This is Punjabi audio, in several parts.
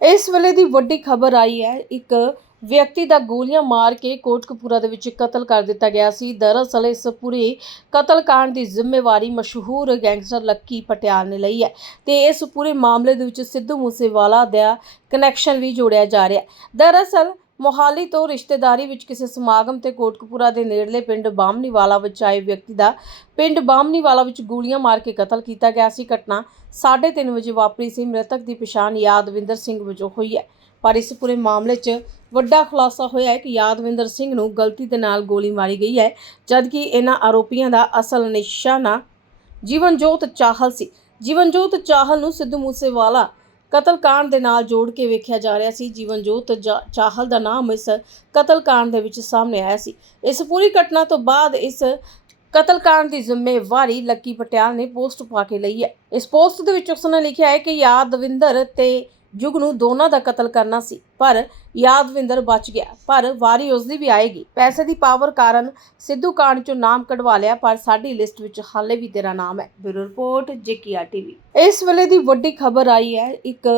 ਇਸ ਵੇਲੇ ਦੀ ਵੱਡੀ ਖਬਰ ਆਈ ਹੈ, ਇੱਕ ਵਿਅਕਤੀ ਦਾ ਗੋਲੀਆਂ ਮਾਰ ਕੇ ਕੋਟਕਪੂਰਾ ਦੇ ਵਿੱਚ ਕਤਲ ਕਰ ਦਿੱਤਾ ਗਿਆ ਸੀ। ਦਰਅਸਲ ਇਸ ਪੂਰੇ ਕਤਲकांड ਦੀ ਜ਼ਿੰਮੇਵਾਰੀ ਮਸ਼ਹੂਰ ਗੈਂਗਸਟਰ ਲੱਕੀ ਪਟਿਆਲ ਨੇ ਲਈ ਹੈ ਤੇ ਇਸ ਪੂਰੇ ਮਾਮਲੇ ਦੇ ਵਿੱਚ ਸਿੱਧੂ ਮੂਸੇਵਾਲਾ ਦਾ ਕਨੈਕਸ਼ਨ ਵੀ ਜੋੜਿਆ ਜਾ ਰਿਹਾ ਹੈ। ਦਰਅਸਲ ਮੋਹਾਲੀ ਤੋਂ ਰਿਸ਼ਤੇਦਾਰੀ ਵਿੱਚ ਕਿਸੇ ਸਮਾਗਮ ਤੇ ਕੋਟਕਪੂਰਾ ਦੇ ਨੇੜਲੇ ਪਿੰਡ ਬਾਮਨੀਵਾਲਾ ਵਿੱਚ ਆਏ ਵਿਅਕਤੀ ਦਾ ਪਿੰਡ ਬਾਮਨੀਵਾਲਾ ਵਿੱਚ ਗੋਲੀਆਂ ਮਾਰ ਕੇ ਕਤਲ ਕੀਤਾ ਗਿਆ ਸੀ। ਘਟਨਾ 3:30 ਵਜੇ ਵਾਪਰੀ ਸੀ। ਮ੍ਰਿਤਕ ਦੀ ਪਛਾਣ ਯਾਦਵਿੰਦਰ ਸਿੰਘ ਵਜੋਂ ਹੋਈ ਹੈ। ਪਰ ਇਸ ਪੂਰੇ ਮਾਮਲੇ 'ਚ ਵੱਡਾ ਖੁਲਾਸਾ ਹੋਇਆ ਹੈ ਕਿ ਯਾਦਵਿੰਦਰ ਸਿੰਘ ਨੂੰ ਗਲਤੀ ਦੇ ਨਾਲ ਗੋਲੀ ਮਾਰੀ ਗਈ ਹੈ, ਜਦਕਿ ਇਹਨਾਂ ਆਰੋਪੀਆਂ ਦਾ ਅਸਲ ਨਿਸ਼ਾਨਾ ਜੀਵਨਜੋਤ ਚਾਹਲ ਸੀ। ਜੀਵਨਜੋਤ ਚਾਹਲ ਨੂੰ ਸਿੱਧੂ ਮੂਸੇਵਾਲਾ ਕਤਲ ਕਾਂਡ ਦੇ ਨਾਲ ਜੋੜ ਕੇ ਵੇਖਿਆ ਜਾ ਰਿਹਾ ਸੀ। ਜੀਵਨ ਜੀਵਨਜੋਤ ਚਾਹਲ ਦਾ ਨਾਮ ਇਸ ਕਤਲ ਕਾਂਡ ਦੇ ਵਿੱਚ ਸਾਹਮਣੇ ਆਇਆ ਸੀ। ਇਸ ਪੂਰੀ ਘਟਨਾ ਤੋਂ ਬਾਅਦ ਇਸ ਕਤਲकांड ਦੀ ਜ਼ਿੰਮੇਵਾਰੀ ਲੱਕੀ ਪਟਿਆਲ ਨੇ ਪੋਸਟ ਪਾ ਕੇ ਲਈ ਹੈ। ਇਸ ਪੋਸਟ ਦੇ ਵਿੱਚ ਉਸਨੇ ਲਿਖਿਆ ਹੈ ਕਿ ਯਾਦਵਿੰਦਰ ਤੇ ਜੁਗ ਨੂੰ ਦੋਨਾਂ ਦਾ ਕਤਲ ਕਰਨਾ ਸੀ, ਪਰ ਯਾਦਵਿੰਦਰ ਬਚ ਗਿਆ, ਪਰ ਵਾਰੀ ਉਸ ਦੀ ਵੀ ਆਏਗੀ। ਪੈਸੇ ਦੀ ਪਾਵਰ ਕਾਰਨ ਸਿੱਧੂ ਕਾਂਡ ਚੋਂ ਨਾਮ ਕਢਵਾ ਲਿਆ, ਪਰ ਸਾਡੀ ਲਿਸਟ ਵਿੱਚ ਹਾਲੇ ਵੀ ਤੇਰਾ ਨਾਮ ਹੈ। ਬਿਊਰੋ ਰਿਪੋਰਟ, ਜੇਕੀਆਰ ਟੀਵੀ ਇਸ ਵੇਲੇ ਦੀ ਵੱਡੀ ਖਬਰ ਆਈ ਹੈ, ਇੱਕ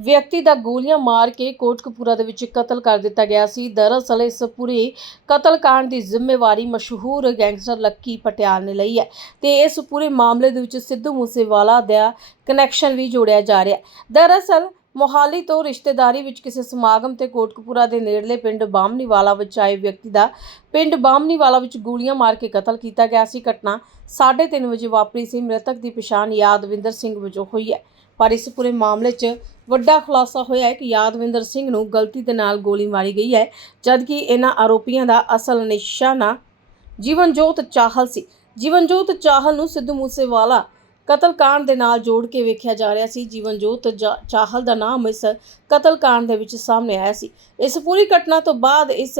ਵਿਅਕਤੀ ਦਾ ਗੋਲੀਆਂ ਮਾਰ ਕੇ ਕੋਟਕਪੂਰਾ ਦੇ ਵਿੱਚ ਕਤਲ ਕਰ ਦਿੱਤਾ ਗਿਆ ਸੀ। ਦਰਅਸਲ ਇਸ ਪੂਰੇ ਕਤਲकांड ਦੀ ਜ਼ਿੰਮੇਵਾਰੀ ਮਸ਼ਹੂਰ ਗੈਂਗਸਟਰ ਲੱਕੀ ਪਟਿਆਲ ਨੇ ਲਈ ਹੈ ਤੇ ਇਸ ਪੂਰੇ ਮਾਮਲੇ ਦੇ ਵਿੱਚ ਸਿੱਧੂ ਮੂਸੇਵਾਲਾ ਦਾ ਕਨੈਕਸ਼ਨ ਵੀ ਜੋੜਿਆ ਜਾ ਰਿਹਾ ਹੈ। ਦਰਅਸਲ ਮੋਹਾਲੀ ਤੋਂ ਰਿਸ਼ਤੇਦਾਰੀ ਵਿੱਚ ਕਿਸੇ ਸਮਾਗਮ ਤੇ ਕੋਟਕਪੂਰਾ ਦੇ ਨੇੜਲੇ ਪਿੰਡ ਬਾਮਨੀਵਾਲਾ ਵਿੱਚ ਆਏ ਵਿਅਕਤੀ ਦਾ ਪਿੰਡ ਬਾਮਨੀਵਾਲਾ ਵਿੱਚ ਗੋਲੀਆਂ ਮਾਰ ਕੇ ਕਤਲ ਕੀਤਾ ਗਿਆ ਸੀ। ਘਟਨਾ 3:30 ਵਜੇ ਵਾਪਰੀ ਸੀ। ਮ੍ਰਿਤਕ ਦੀ ਪਛਾਣ ਯਾਦਵਿੰਦਰ ਸਿੰਘ ਵਜੋਂ ਹੋਈ ਹੈ। ਪਰ ਇਸ ਪੂਰੇ ਮਾਮਲੇ 'ਚ ਵੱਡਾ ਖੁਲਾਸਾ ਹੋਇਆ ਹੈ ਕਿ ਯਾਦਵਿੰਦਰ ਸਿੰਘ ਨੂੰ ਗਲਤੀ ਦੇ ਨਾਲ ਗੋਲੀ ਮਾਰੀ ਗਈ ਹੈ, ਜਦਕਿ ਇਹਨਾਂ ਆਰੋਪੀਆਂ ਦਾ ਅਸਲ ਨਿਸ਼ਾਨਾ ਜੀਵਨਜੋਤ ਚਾਹਲ ਸੀ। ਜੀਵਨਜੋਤ ਚਾਹਲ ਨੂੰ ਸਿੱਧੂ ਮੂਸੇਵਾਲਾ ਕਤਲ ਕਾਂਡ ਦੇ ਨਾਲ ਜੋੜ ਕੇ ਵੇਖਿਆ ਜਾ ਰਿਹਾ ਸੀ। ਜੀਵਨਜੋਤ ਜਾ- ਚਾਹਲ ਦਾ ਨਾਮ ਇਸ ਕਤਲ ਕਾਂਡ ਦੇ ਵਿੱਚ ਸਾਹਮਣੇ ਆਇਆ ਸੀ। ਇਸ ਪੂਰੀ ਘਟਨਾ ਤੋਂ ਬਾਅਦ ਇਸ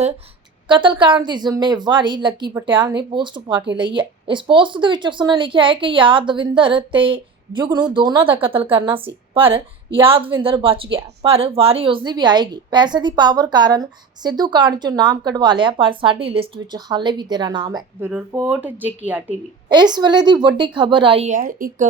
ਕਤਲ ਕਾਂਡ ਦੀ ਜ਼ਿੰਮੇਵਾਰੀ ਲੱਕੀ ਪਟਿਆਲ ਨੇ ਪੋਸਟ ਪਾ ਕੇ ਲਈ ਹੈ। ਇਸ ਪੋਸਟ ਦੇ ਵਿੱਚ ਉਸਨੇ ਲਿਖਿਆ ਹੈ ਕਿ ਯਾਦਵਿੰਦਰ ਤੇ ਜੁਗ ਨੂੰ ਦੋਨਾਂ ਦਾ ਕਤਲ ਕਰਨਾ ਸੀ ਪਰ ਯਾਦਵਿੰਦਰ ਬਚ ਗਿਆ ਪਰ ਵਾਰੀ ਉਸਦੀ ਵੀ ਆਏਗੀ। ਪੈਸੇ ਦੀ ਪਾਵਰ ਕਾਰਨ ਸਿੱਧੂ ਕਾਂਡ ਚੋਂ ਨਾਮ ਕਢਵਾ ਲਿਆ ਪਰ ਸਾਡੀ ਲਿਸਟ ਵਿੱਚ ਹਾਲੇ ਵੀ ਤੇਰਾ ਨਾਮ ਹੈ। ਬਿਊਰੋ ਰਿਪੋਰਟ ਜੇਕੀਆਰ ਟੀਵੀ ਇਸ ਵੇਲੇ ਦੀ ਵੱਡੀ ਖਬਰ ਆਈ ਹੈ ਇੱਕ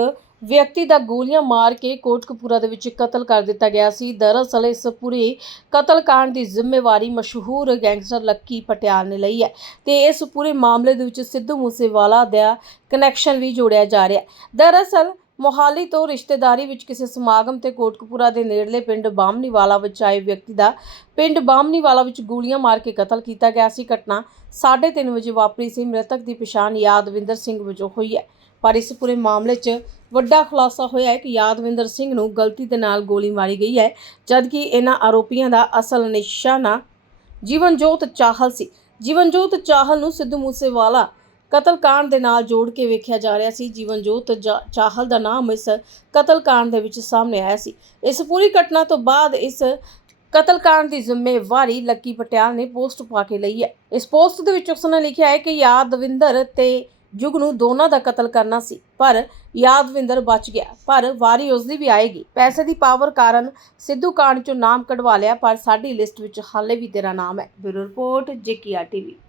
ਵਿਅਕਤੀ ਦਾ ਗੋਲੀਆਂ ਮਾਰ ਕੇ ਕੋਟਕਪੂਰਾ ਦੇ ਵਿੱਚ ਕਤਲ ਕਰ ਦਿੱਤਾ ਗਿਆ ਸੀ। ਦਰਅਸਲ ਇਸ ਪੂਰੇ ਕਤਲकांड ਦੀ ਜ਼ਿੰਮੇਵਾਰੀ ਮਸ਼ਹੂਰ ਗੈਂਗਸਟਰ ਲੱਕੀ ਪਟਿਆਲ ਨੇ ਲਈ ਹੈ ਤੇ ਇਸ ਪੂਰੇ ਮਾਮਲੇ ਦੇ ਵਿੱਚ ਸਿੱਧੂ ਮੂਸੇਵਾਲਾ ਦਾ ਕਨੈਕਸ਼ਨ ਵੀ ਜੋੜਿਆ ਜਾ ਰਿਹਾ ਹੈ। ਦਰਅਸਲ ਮੋਹਾਲੀ ਤੋਂ ਰਿਸ਼ਤੇਦਾਰੀ ਵਿੱਚ ਕਿਸੇ ਸਮਾਗਮ ਤੇ ਕੋਟਕਪੂਰਾ ਦੇ ਨੇੜਲੇ ਪਿੰਡ ਬਾਮਨੀਵਾਲਾ ਵਿੱਚ ਆਏ ਵਿਅਕਤੀ ਦਾ ਪਿੰਡ ਬਾਮਨੀਵਾਲਾ ਵਿੱਚ ਗੋਲੀਆਂ ਮਾਰ ਕੇ ਕਤਲ ਕੀਤਾ ਗਿਆ ਸੀ। ਘਟਨਾ 3:30 ਵਜੇ ਵਾਪਰੀ ਸੀ। ਮ੍ਰਿਤਕ ਦੀ ਪਛਾਣ ਯਾਦਵਿੰਦਰ ਸਿੰਘ ਵਜੋਂ ਹੋਈ ਹੈ। ਪਰ ਇਸ ਪੂਰੇ ਮਾਮਲੇ 'ਚ ਵੱਡਾ ਖੁਲਾਸਾ ਹੋਇਆ ਹੈ ਕਿ ਯਾਦਵਿੰਦਰ ਸਿੰਘ ਨੂੰ ਗਲਤੀ ਦੇ ਨਾਲ ਗੋਲੀ ਮਾਰੀ ਗਈ ਹੈ, ਜਦਕਿ ਇਹਨਾਂ ਆਰੋਪੀਆਂ ਦਾ ਅਸਲ ਨਿਸ਼ਾਨਾ ਜੀਵਨਜੋਤ ਚਾਹਲ ਸੀ। ਜੀਵਨਜੋਤ ਚਾਹਲ ਨੂੰ ਸਿੱਧੂ ਮੂਸੇਵਾਲਾ ਕਤਲ ਕਾਂਡ ਦੇ ਨਾਲ ਜੋੜ ਕੇ ਵੇਖਿਆ ਜਾ ਰਿਹਾ ਸੀ। ਜੀਵਨ ਜੀਵਨਜੋਤ ਚਾਹਲ ਦਾ ਨਾਮ ਇਸ ਕਤਲ ਕਾਂਡ ਦੇ ਵਿੱਚ ਸਾਹਮਣੇ ਆਇਆ ਸੀ। ਇਸ ਪੂਰੀ ਘਟਨਾ ਤੋਂ ਬਾਅਦ ਇਸ ਕਤਲ ਕਾਂਡ ਦੀ ਜ਼ਿੰਮੇਵਾਰੀ ਲੱਕੀ ਪਟਿਆਲ ਨੇ ਪੋਸਟ ਪਾ ਕੇ ਲਈ ਹੈ। ਇਸ ਪੋਸਟ ਦੇ ਵਿੱਚ ਉਸਨੇ ਲਿਖਿਆ ਹੈ ਕਿ ਯਾਦਵਿੰਦਰ ਤੇ ਜੁਗ ਨੂੰ ਦੋਨਾਂ ਦਾ ਕਤਲ ਕਰਨਾ ਸੀ, ਪਰ ਯਾਦਵਿੰਦਰ ਬਚ ਗਿਆ, ਪਰ ਵਾਰੀ ਉਸ ਦੀ ਵੀ ਆਏਗੀ। ਪੈਸੇ ਦੀ ਪਾਵਰ ਕਾਰਨ ਸਿੱਧੂ ਕਾਂਡ ਚੋਂ ਨਾਮ ਕਢਵਾ ਲਿਆ, ਪਰ ਸਾਡੀ ਲਿਸਟ ਵਿੱਚ ਹਾਲੇ ਵੀ ਤੇਰਾ ਨਾਮ ਹੈ। ਬਿਊਰੋ ਰਿਪੋਰਟ ਜੇਕੀਆ ਟੀਵੀ।